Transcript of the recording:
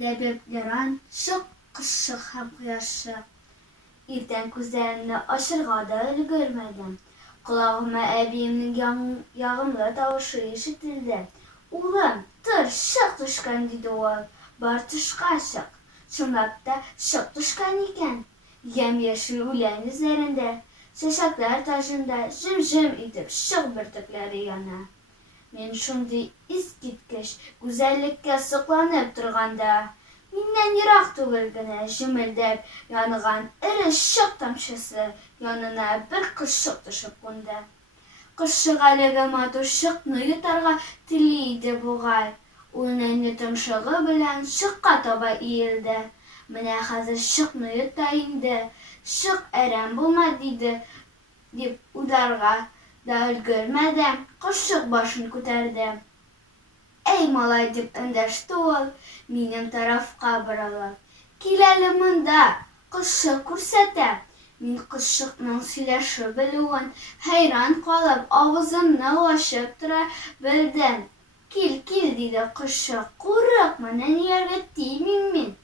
Ләбәпләрен шык, кышшык һәм кояшшык. Иртән күзләремне ачырга да өлгермәдем. Колагыма әбиемнең ягымлы тавышы ишетелде. «Улым, тор, шык төшкән», – диде ул. «Бар тышка чык». Чынлап та шык төшкән икән. Ямь-яшел үлән эзләрендә, чәчәкләр тажында җем-җем итеп шык бөртекләре яна. Мин шундый искиткеч гүзәллеккә сокланып торганда, миннән ерак түгел генә җемелдәп янган эре шык тамчысы янына бер кышшык төшеп кунды. Кышшык әлеге матур шыкны йотарга тели иде бугай. Ул нәни томшыгы белән шыкка таба иелде. «Менә хәзер шыкны йота инде, шык әрәм булмады иде», – дип уйларга да өлгермәде, кышшык башын күтәрде. «Әй, малай», – дип эндәште ул, минем тарафка борылып. «Кил әле монда», – кышшык күрсәтә. Мин кышшыкның сөйләшә белүен хәйран калып авызымны ачып тора белдем. «Кил, кил», – диде кышшык, «курыкма, нәниләргә тимим мин».